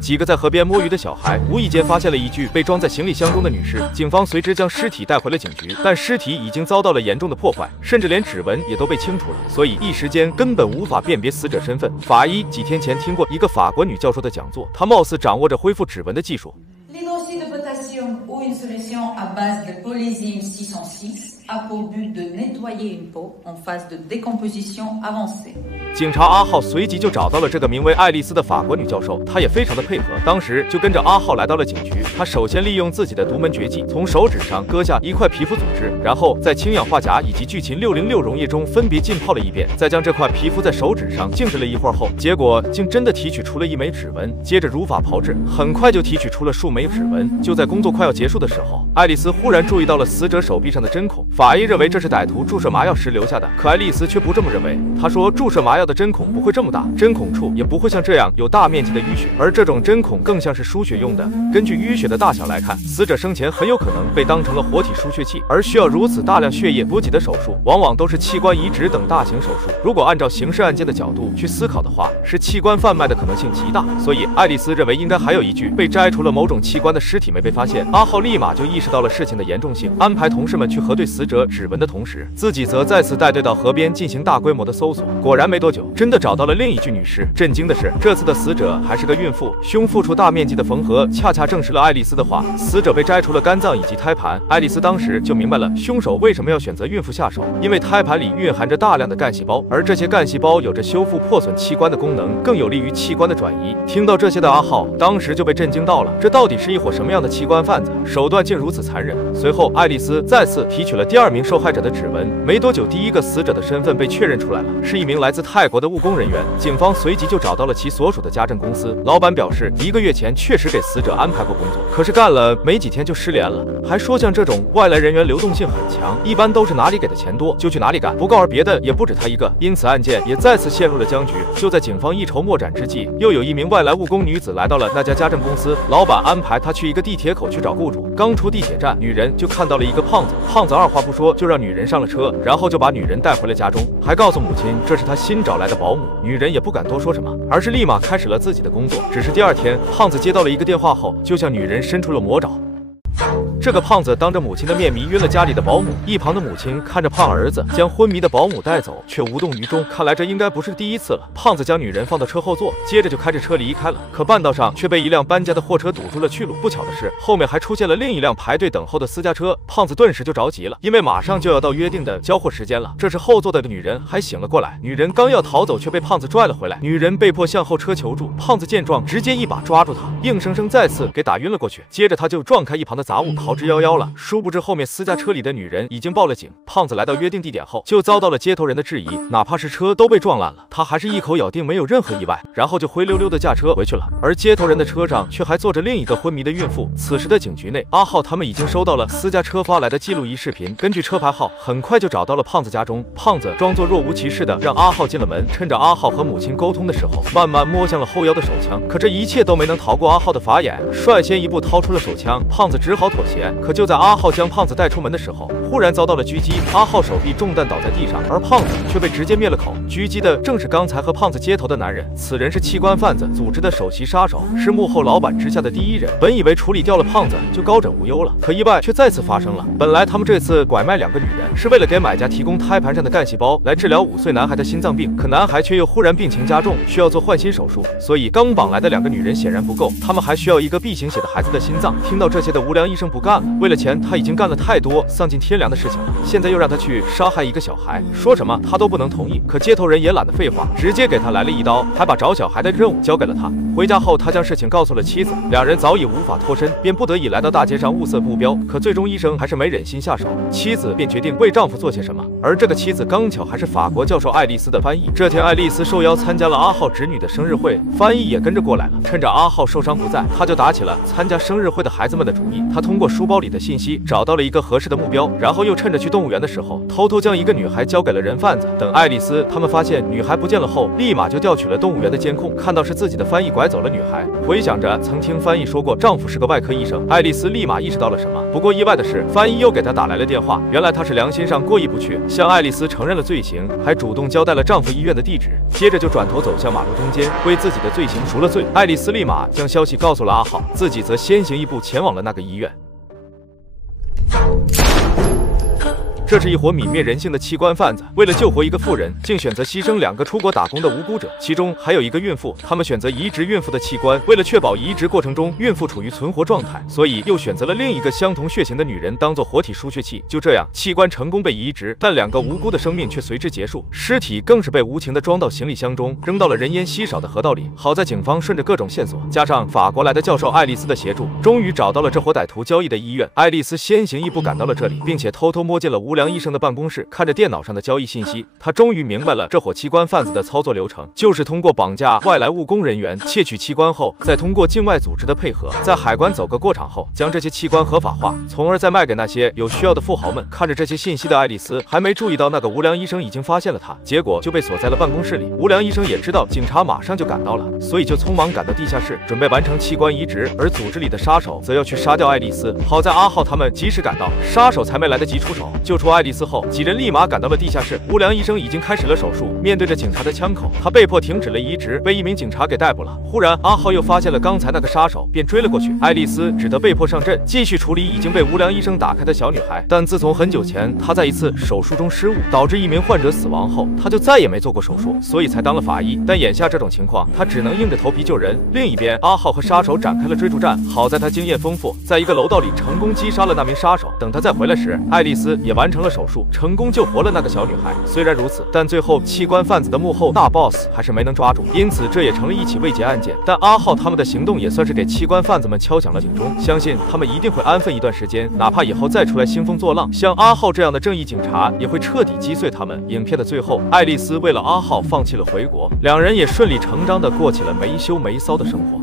几个在河边摸鱼的小孩无意间发现了一具被装在行李箱中的女尸，警方随之将尸体带回了警局，但尸体已经遭到了严重的破坏，甚至连指纹也都被清除了，所以一时间根本无法辨别死者身份。法医几天前听过一个法国女教授的讲座，她貌似掌握着恢复指纹的技术。Ou une solution à base de polyzyme 606 a pour but de nettoyer une peau en phase de décomposition avancée。警察阿浩随即就找到了这个名为爱丽丝的法国女教授，她也非常的配合，当时就跟着阿浩来到了警局。她首先利用自己的独门绝技，从手指上割下一块皮肤组织，然后在氢氧化钾以及聚氰606溶液中分别浸泡了一遍，再将这块皮肤在手指上静置了一会儿后，结果竟真的提取出了一枚指纹。接着如法炮制，很快就提取出了数枚指纹。就在工作快要结束的时候，爱丽丝忽然注意到了死者手臂上的针孔，法医认为这是歹徒注射麻药时留下的，可爱丽丝却不这么认为。她说，注射麻药的针孔不会这么大，针孔处也不会像这样有大面积的淤血，而这种针孔更像是输血用的。根据淤血的大小来看，死者生前很有可能被当成了活体输血器，而需要如此大量血液补给的手术，往往都是器官移植等大型手术。如果按照刑事案件的角度去思考的话，是器官贩卖的可能性极大，所以爱丽丝认为应该还有一具被摘除了某种器官的尸体没被发现。阿浩立马就意识到了事情的严重性，安排同事们去核对死者指纹的同时，自己则再次带队到河边进行大规模的搜索。果然没多久，真的找到了另一具女尸。震惊的是，这次的死者还是个孕妇，胸腹处大面积的缝合，恰恰证实了爱丽丝的话，死者被摘除了肝脏以及胎盘。爱丽丝当时就明白了凶手为什么要选择孕妇下手，因为胎盘里蕴含着大量的干细胞，而这些干细胞有着修复破损器官的功能，更有利于器官的转移。听到这些的阿浩当时就被震惊到了，这到底是一伙什么样的器官贩子，手段竟如此残忍。随后爱丽丝再次提取了第二名受害者的指纹，没多久第一个死者的身份被确认出来了，是一名来自泰国的务工人员。警方随即就找到了其所属的家政公司，老板表示1个月前确实给死者安排过工作，可是干了没几天就失联了，还说像这种外来人员流动性很强，一般都是哪里给的钱多就去哪里干，不告而别的也不止他一个，因此案件也再次陷入了僵局。就在警方一筹莫展之际，又有一名外来务工女子来到了那家家政公司，老板安排她去一个地铁口去找雇主。刚出地铁站，女人就看到了一个胖子，胖子二话不说就让女人上了车，然后就把女人带回了家中，还告诉母亲这是他新找来的保姆。女人也不敢多说什么，而是立马开始了自己的工作。只是第二天，胖子接到了一个电话后，就向女人伸出了魔爪。这个胖子当着母亲的面迷晕了家里的保姆，一旁的母亲看着胖儿子将昏迷的保姆带走，却无动于衷。看来这应该不是第一次了。胖子将女人放到车后座，接着就开着车离开了。可半道上却被一辆搬家的货车堵住了去路。不巧的是，后面还出现了另一辆排队等候的私家车。胖子顿时就着急了，因为马上就要到约定的交货时间了。这时后座的女人还醒了过来，女人刚要逃走，却被胖子拽了回来。女人被迫向后车求助，胖子见状直接一把抓住她，硬生生再次给打晕了过去。接着他就撞开一旁的杂物逃之夭夭了。殊不知后面私家车里的女人已经报了警。胖子来到约定地点后，就遭到了街头人的质疑，哪怕是车都被撞烂了，他还是一口咬定没有任何意外，然后就灰溜溜的驾车回去了。而街头人的车上却还坐着另一个昏迷的孕妇。此时的警局内，阿浩他们已经收到了私家车发来的记录仪视频，根据车牌号，很快就找到了胖子家中。胖子装作若无其事的让阿浩进了门，趁着阿浩和母亲沟通的时候，慢慢摸向了后腰的手枪。可这一切都没能逃过阿浩的法眼，率先一步掏出了手枪，胖子只好妥协。可就在阿浩将胖子带出门的时候，忽然遭到了狙击，阿浩手臂中弹倒在地上，而胖子却被直接灭了口。狙击的正是刚才和胖子接头的男人，此人是器官贩子组织的首席杀手，是幕后老板之下的第一人。本以为处理掉了胖子就高枕无忧了，可意外却再次发生了。本来他们这次拐卖2个女人是为了给买家提供胎盘上的干细胞来治疗5岁男孩的心脏病，可男孩却又忽然病情加重，需要做换心手术，所以刚绑来的2个女人显然不够，他们还需要一个 B 型血的孩子的心脏。听到这些的无良医生不干了，为了钱他已经干了太多丧尽天良的事情了，现在又让他去杀害一个小孩，说什么他都不能同意。可街头人也懒得废话，直接给他来了一刀，还把找小孩的任务交给了他。回家后，他将事情告诉了妻子，2人早已无法脱身，便不得已来到大街上物色目标。可最终医生还是没忍心下手，妻子便决定为丈夫做些什么。而这个妻子刚巧还是法国教授爱丽丝的翻译。这天，爱丽丝受邀参加了阿浩侄女的生日会，翻译也跟着过来了。趁着阿浩受伤不在，他就打起了参加生日会的孩子们的主意。他通过书包里的信息，找到了一个合适的目标，然后又趁着去动物园的时候，偷偷将一个女孩交给了人贩子。等爱丽丝他们发现女孩不见了后，立马就调取了动物园的监控，看到是自己的翻译拐走了女孩。回想着曾听翻译说过丈夫是个外科医生，爱丽丝立马意识到了什么。不过意外的是，翻译又给她打来了电话，原来她是良心上过意不去，向爱丽丝承认了罪行，还主动交代了丈夫医院的地址，接着就转头走向马路中间，为自己的罪行赎了罪。爱丽丝立马将消息告诉了阿浩，自己则先行一步前往了那个医院。这是一伙泯灭人性的器官贩子，为了救活一个妇人，竟选择牺牲2个出国打工的无辜者，其中还有一个孕妇。他们选择移植孕妇的器官，为了确保移植过程中孕妇处于存活状态，所以又选择了另一个相同血型的女人当做活体输血器。就这样，器官成功被移植，但2个无辜的生命却随之结束，尸体更是被无情地装到行李箱中，扔到了人烟稀少的河道里。好在警方顺着各种线索，加上法国来的教授爱丽丝的协助，终于找到了这伙歹徒交易的医院。爱丽丝先行一步赶到了这里，并且偷偷摸进了无良医生的办公室，看着电脑上的交易信息，他终于明白了这伙器官贩子的操作流程，就是通过绑架外来务工人员，窃取器官后，再通过境外组织的配合，在海关走个过场后，将这些器官合法化，从而再卖给那些有需要的富豪们。看着这些信息的爱丽丝，还没注意到那个无良医生已经发现了她，结果就被锁在了办公室里。无良医生也知道警察马上就赶到了，所以就匆忙赶到地下室，准备完成器官移植，而组织里的杀手则要去杀掉爱丽丝。好在阿浩他们及时赶到，杀手才没来得及出手，救出爱丽丝后，几人立马赶到了地下室。无良医生已经开始了手术，面对着警察的枪口，他被迫停止了移植，被一名警察给逮捕了。忽然，阿浩又发现了刚才那个杀手，便追了过去。爱丽丝只得被迫上阵，继续处理已经被无良医生打开的小女孩。但自从很久前她在一次手术中失误，导致一名患者死亡后，她就再也没做过手术，所以才当了法医。但眼下这种情况，她只能硬着头皮救人。另一边，阿浩和杀手展开了追逐战，好在他经验丰富，在一个楼道里成功击杀了那名杀手。等他再回来时，爱丽丝也完成了手术，成功救活了那个小女孩。虽然如此，但最后器官贩子的幕后大 boss 还是没能抓住，因此这也成了一起未结案件。但阿浩他们的行动也算是给器官贩子们敲响了警钟，相信他们一定会安分一段时间，哪怕以后再出来兴风作浪，像阿浩这样的正义警察也会彻底击碎他们。影片的最后，爱丽丝为了阿浩放弃了回国，2人也顺理成章地过起了没羞没臊的生活。